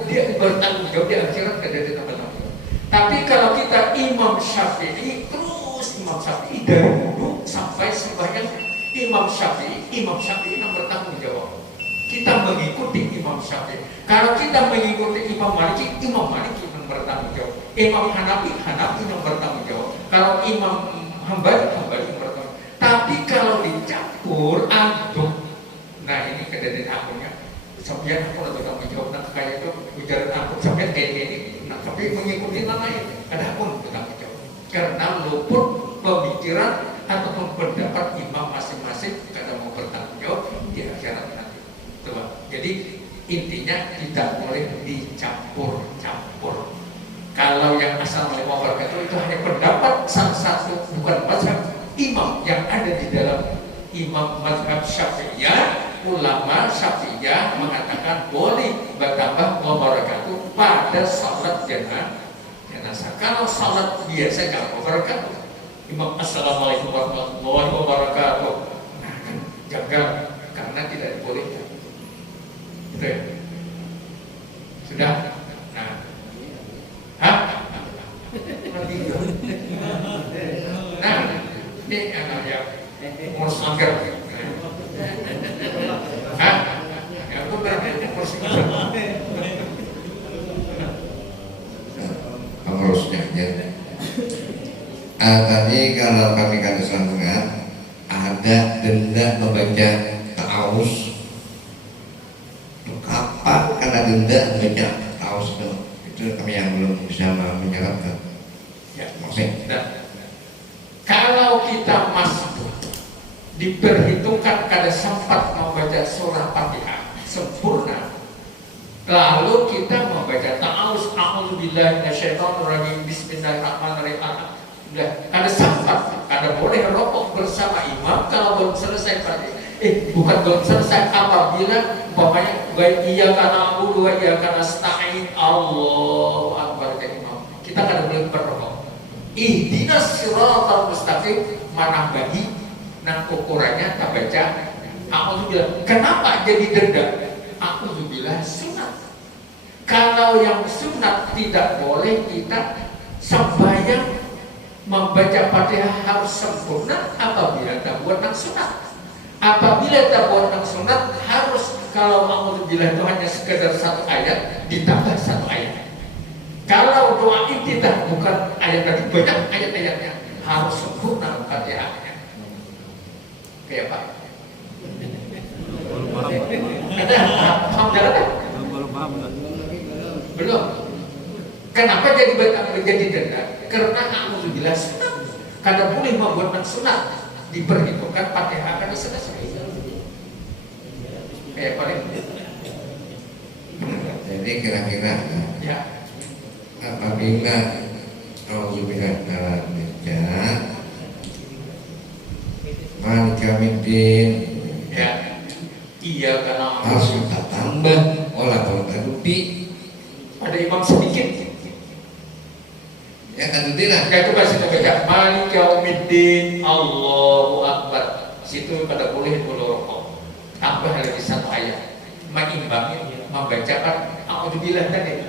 jawab di akhirat kada ada tanggung. Tapi kalau kita Imam Syafi'i, terus Imam Syafi'i dari dulu sampai sembahyang Imam Syafi'i yang bertanggung jawab. Kita mengikuti Imam Syafi'i. Kalau kita mengikuti Imam Maliki yang bertanggung jawab. Imam Hanafi yang bertanggung jawab. Kalau Imam Hambali yang bertanggung jawab. Tapi kalau dicampur aduk, nah ini kejadian akunnya. Sampai aku atau tanggung jawab, nah kayak itu bicara akun sampai kayak ini. Nah, tapi mengikuti namanya ada akun bertanggung jawab. Karena luput pemikiran atau pendapat imam masing-masing karena mau bertanggung jawab di akhirat. Jadi intinya tidak boleh dicampur-campur. Kalau yang assalamualaikum warahmatullahi wabarakatuh itu hanya pendapat salah satu, bukan mazhab imam yang ada di dalam imam mazhab Syafi'iyah. Ulama Syafi'iyah mengatakan boleh bertambah wabarakatuh pada salat jenazah. Kalau salat biasa nggak wabarakatuh. Imam assalamualaikum warahmatullahi wabarakatuh. Nah, kan gagal karena tidak dibolehkan. Sudah? Nah, nah, ini yang ngurus langgar. Ya aku berarti ngurus pengurusnya ya. Tadi kalau kami kata sambungan ada denda membaca ta'awuz. Apa karena denda baca taus itu kami yang belum bisa menjawabkan. Ya, maksudnya kalau kita masuk diperhitungkan kada sempat membaca surah Fatihah sempurna, lalu kita membaca ta'awuz, a'udzubillahi minasyaitonirrajim, bismillahirrahmanirrahim, kada sempat, kada boleh rokok bersama imam kalau belum selesai Fatihah. Bukan belum selesai, apabila umpamanya iya karena abu dua iya karena stain Allahu Akbar ke imam, kita kan boleh berrokok. Ihdinas siratal mustaqim mana bagi nah ukurannya tak baca a'udzubillah. Kenapa jadi denda? A'udzubillah sunat. Kalau yang sunat tidak boleh kita sembahyang membaca Fatihah harus sempurna apabila tak buat nang sunat. Apabila tak buat nang sunat harus, kalau a'udzubillah itu hanya sekedar satu ayat ditambah satu ayat. Kalau doa iftitah bukan ayat tadi, banyak ayat-ayatnya, harus sempurna Fatihahnya. Kayak Pak. Ada paham jalan? Belum. Kenapa jadi denda? Karena alhamdulillah sunat. Karena boleh membuat sunat diperhitungkan Fatihah karena selesai. Kayak paling. Jadi kira-kira Ya. apabila Alhamdulillah Najat Malikamuddin Ya. Iya karena harus kita tambah olah tadi ada imam sedikit. ya kan tidak Ya coba kita baca Malik Yaumiddin Allahu Akbar. Situ pada boleh rokok. Tambah lagi satu ayat. Mengimbangi membacakan Alhamdulillah tadi.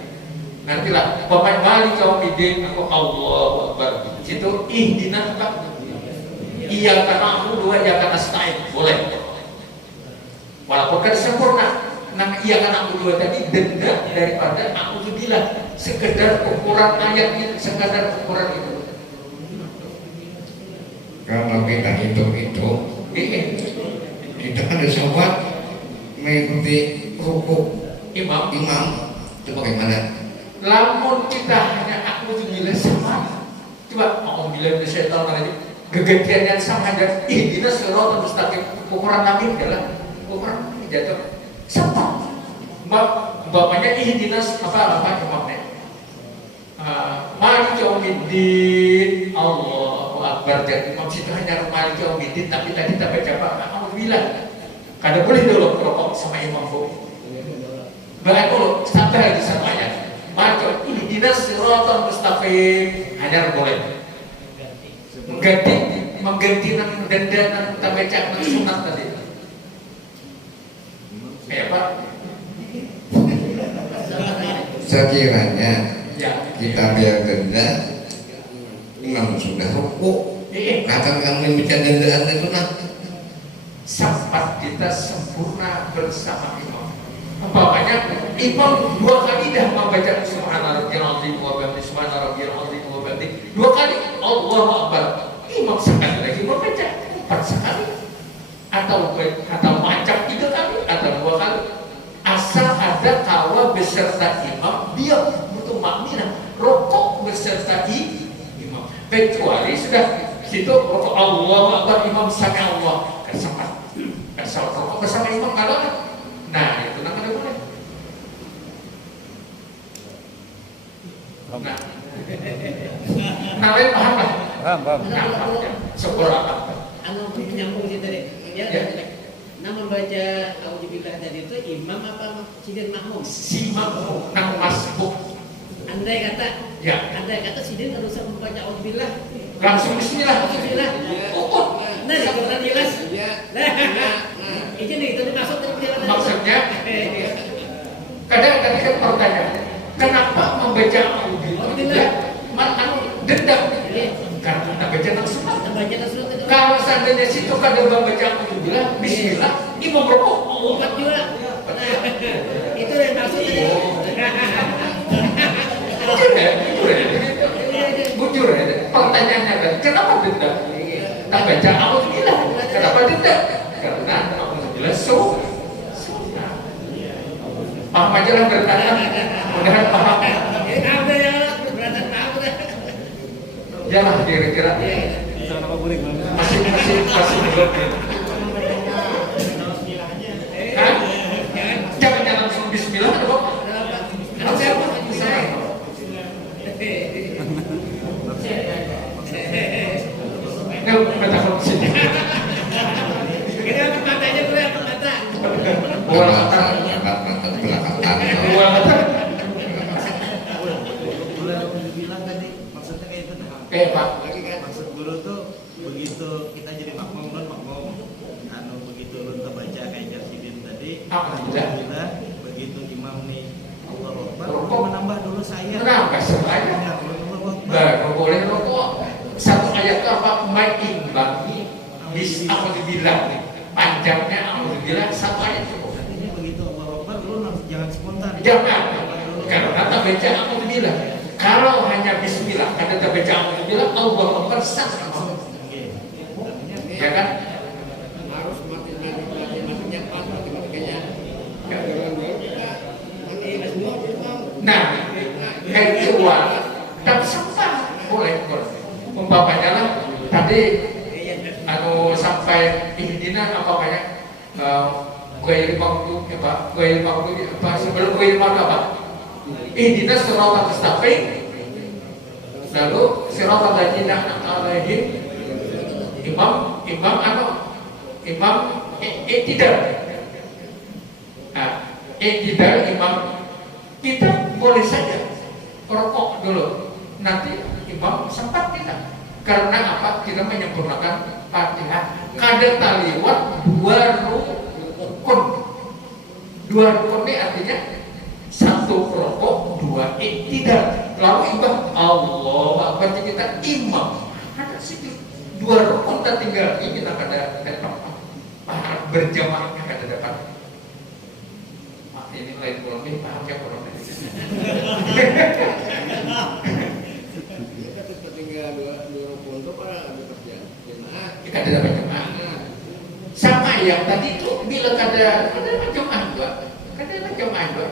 Nantilah pemain Malik Yaumiddin aku Allahu Akbar. Situ ihdinas iya karena aku dua ya karena nasta'in boleh. Walaupun kan sempurna. Nah iya karena aku dua tadi denda daripada Alhamdulillah sekedar ukuran ayat itu, sekedar ukuran itu. kalau kita hitung-hitung kita ada sobat mengikuti rukuk Imam itu bagaimana? lamun kita hanya Alhamdulillah sama. Coba Alhamdulillah saya tahu lagi kegantian yang sama aja. Ihdinas siratal mustaqim ukuran nabi adalah ukuran jatuh sama. Bapaknya ihdinas apa imamnya? Malik Yaumiddin Allahu Akbar. Jadi imam situ hanya Malik Yaumiddin tapi tadi kita baca apa? Alhamdulillah. Kada boleh dulu rokok sama imam bu. Bahkan dulu sampai lagi satu ayat. Maka ihdinas siratal mustaqim hanya boleh. Mengganti denda dan baca sunat tadi. Kayak apa? Sekiranya Ya. kita biar denda imam sudah rukuk kata kamu bicara dendaan itu Sampai kita sempurna bersama imam. Umpamanya imam dua kali dah membaca Subhana rabbiyal azim wa bihamdihi Subhana rabbiyal azim wa bihamdihi. Dua kali Allahu Akbar. Imam sekali lagi membaca 4 sekali atau macam 3 kali atau 2 kali. Asal ada tawa beserta imam, dia butuh makmina rokok beserta imam. Kecuali sudah situ rokok Allahu Akbar imam sami Allah kesempat. Asal rokok bersama imam kalau nah itu namanya boleh. Nah, namanya paham lah. Paham. Syukur apa? Anu nyambung sih tadi. Ya. Nah membaca auzubillah tadi itu imam apa sidin makmum? Si makmum nang masbuk. Andai kata sidin harus membaca auzubillah. Langsung bismillah. Auzubillah. Oh, Nah, di Quran jelas. Ini itu maksud maksudnya kadang tadi kan pertanyaan, kenapa membaca auzubillah? Dendam. Karena kita baca langsung. Kalau seandainya situ kadang membaca auzubillah, bismillah, imam rukuk. Empat juga. Itu yang maksudnya. Bujur ya. Pertanyaannya kan, kenapa dendam? Tak baca auzubillah. Kenapa dendam? Karena auzubillah sunnah. Paham aja lah bertanya. Mudah-mudahan paham. Ada ya, beratan paham udah. Jangan kira-kira. Masih belum. Kan? Jangan langsung bismillah dong. Harus siapa? Nggak kata sini. Kita matanya dulu ya mata. Buat mata. Buat mata. Bilang tadi maksudnya kayak itu Kayak Pak. maksud guru tuh begitu kita jadi makmum anu begitu lu baca kayak Jarsidin tadi Alhamdulillah. begitu imam nih Allahu Akbar Rukuk. menambah dulu saya Kenapa semuanya? Allahu Akbar Baru boleh rokok. Satu ayat itu apa? Mengimbangi bis alhamdulillah. Panjangnya alhamdulillah satu ayat cukup. artinya begitu Allahu Akbar lu jangan spontan Jangan. Karena tak baca alhamdulillah. Kalau hanya bismillah, kada terbaca alhamdulillah, Allah Akbar sah. Ya kan? Harus maksudnya pas matematikanya. Nah, kedua, tapi sempat boleh. Umpamanya lah tadi sampai ihdina apa banyak Ghairil maghdubi apa sebelum Ghairil maghdubi apa? Ihdina siratal mustaqim. Lalu siratal ladzina an'amta 'alaihim. Imam tidak. Tidak imam kita boleh saja rokok dulu. Nanti imam sempat kita. Karena apa? Kita menyempurnakan Fatihah. Kada taliwat dua rukun. Dua rukun ini artinya satu rokok, dua tidak. Lalu imam Allah berarti kita imam. Ada situ dua rukun tak tinggal ini kita kada berjamaahnya kada dapat. Ini lain kurang lebih paham ya kurang lebih. Tinggal dua rukun itu para ada kerja jemaah. Kada dapat jemaah. Sama yang tadi itu bila kada jemaah juga.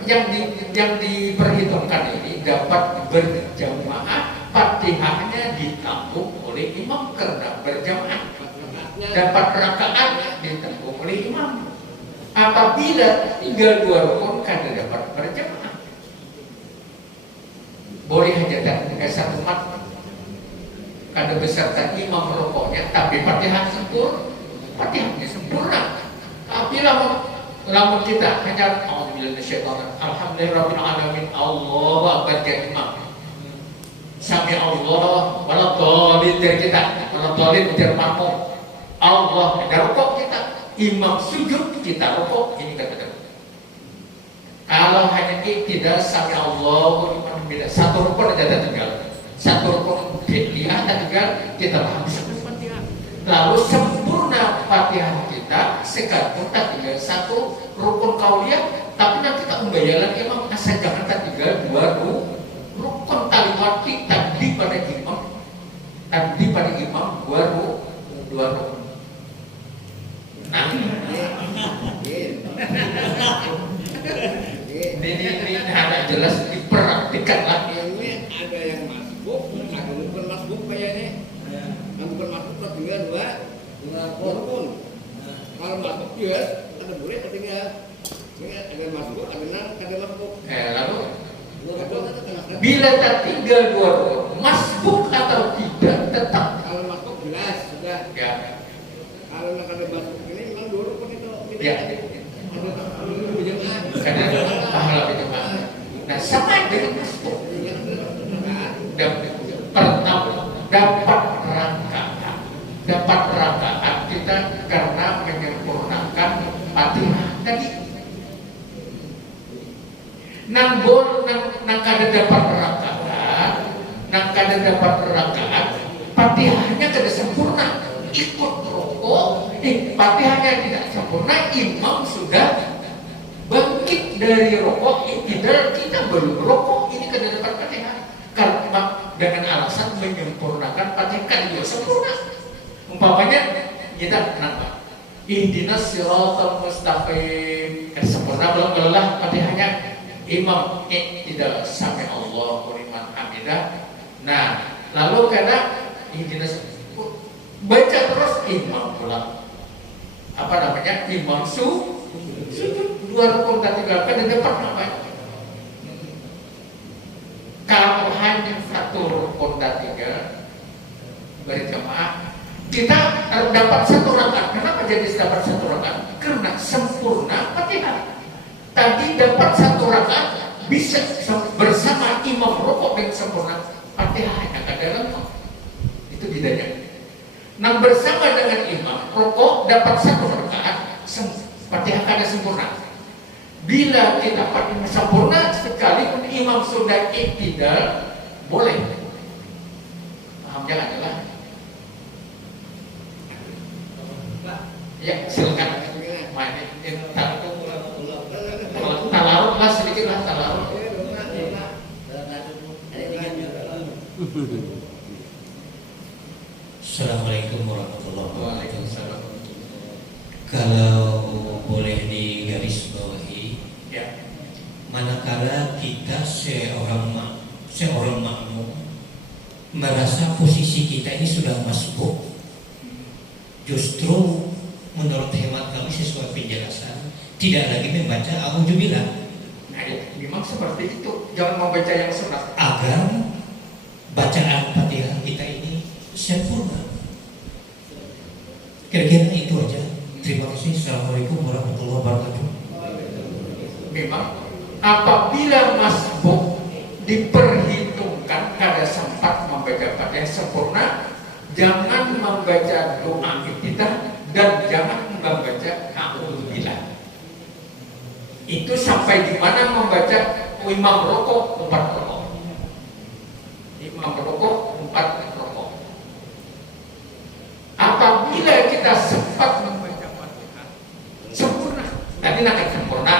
Yang diperhitungkan ini dapat berjamaah, Fatihahnya ditanggung oleh imam karena berjamaah. Dapat rakaat ditanggung oleh imam. Apabila tinggal dua rukun kada dapat berjamaah, boleh hajatan dengan satu mat kada beserta imam rukuknya, tapi Fatihahnya sempurna. Tapi lamun kita hanya alhamdulillahirabbil alamin Allahu akbar ke imam. Sami Allah wala dhalin dari kita, wala dhalin ujar makmum. Allah ada rukuk kita, imam sujud kita rukuk, ini kata. Kalau hanya tidak sami Allah liman satu rukun aja tinggal. Satu rukun fi'liyah tinggal kita paham Fatihah. Lalu sempurna Fatihah kita sekalipun tak tinggal satu rukun kauliyah, tapi nanti tak membayaran imam asal jangan tak tinggal dua rukun taliwati tadi pada imam dua rukun. Nah, ini ada jelas diperhatikan lagi. Ini ada yang masbuk, ada bukan masbuk kayaknya. Bukan masbuk tak tinggal dua rukun. Kalau masbuk juga ada boleh tinggal. Ada masbuk, ada masbuk. Lalu bila tak tinggal dua rukun, masbuk atau tidak tetap. Kalau masbuk jelas sudah. Ya. Kalau ada masbuk ini memang dua rukun itu. Ya. Karena pahala berjamaah. Nah, sama dengan masbuk. Pertama dapat rakaat kita karena menyempurnakan Fatihah tadi. Nang kada dapat rakaat, Fatihahnya kada sempurna. Ikut rukuk, Fatihahnya tidak sempurna, imam sudah bangkit dari rukuk, tidak kita belum rukuk, ini kada dapat Fatihah. Karena dengan alasan menyempurnakan Fatihah kan juga sempurna. Umpamanya kita nambah ihdinas siratal mustaqim, sempurna belum lelah Fatihahnya. Imam tidak sami Allahu liman hamidah. Nah, lalu karena ihdinas baca terus imam pula imam sujud dua rukun tak tinggalkan dan dapat namanya. Kalau hanya satu rukun tak tinggal berjamaah, kita dapat satu rakaat. Kenapa jadi dapat satu rakaat? Karena sempurna Fatihah. Tadi dapat satu rakaat bisa bersama imam rukuk dengan sempurna Fatihahnya kada lengkap. Itu bedanya. Nah, bersama dengan imam rukuk dapat satu rakaat, Fatihah kada sempurna. Bila kita Fatihah sempurna sekalipun imam sudah iktidal, boleh. Pahamnya adalah ya silakan. Talarut lah sedikit lah talarut. Assalamualaikum warahmatullahi wabarakatuh. Waalaikumsalam. Kalau boleh digarisbawahi, Ya. manakala kita seorang makmum merasa posisi kita ini sudah masbuk, justru menurut hemat kami sesuai penjelasan tidak lagi membaca a'udzubillah. Nah, memang seperti itu. Jangan membaca yang sunat. Agar bacaan Fatihah kita ini sempurna. Kira-kira itu aja. Terima kasih. Assalamualaikum warahmatullahi wabarakatuh. Memang apabila masbuk diperhitungkan kada sempat membaca Fatihah sempurna, jangan membaca doa iftitah dan jangan membaca a'udzubillah. Itu sampai di mana membaca imam rukuk 4 rukuk. Imam rukuk 4 rukuk. Apabila kita sempat membaca Fatihah sempurna, tadi akan sempurna,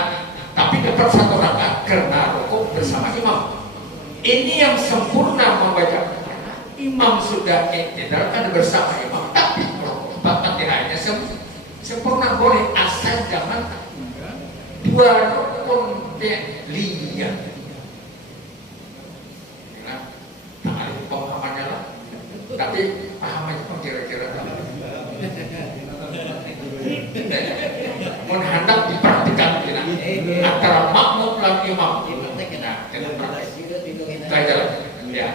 tapi dapat 1 rakaat karena rukuk bersama imam. Ini yang sempurna membaca karena imam sudah i'tidal kan bersama imam, tapi rukuk Fatihahnya sempurna boleh, asal jangan 2 rukun fi'liyah. Nah, tak ada pemahamannya lah, tapi paham aja kira-kira. Mohon hendak diperhatikan antara makmum dan imam. Nah, dengan belajar ya.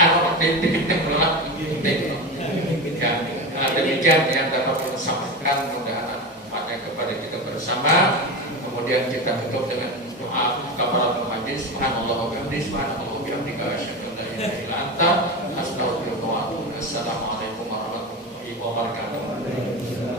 Anak titik-titik melak. Ya, demikian yang dapat kita sampaikan, mudah-mudahan pada kepada kita bersama. Kemudian kita tutup dengan doa kafaratul majlis. Subhanallah wa bihamdihi, subhanallah wa bihamdika, asyhadu an la ilaha illa anta, astaghfiruka wa atubu ilaik. Assalamualaikum warahmatullahi wabarakatuh.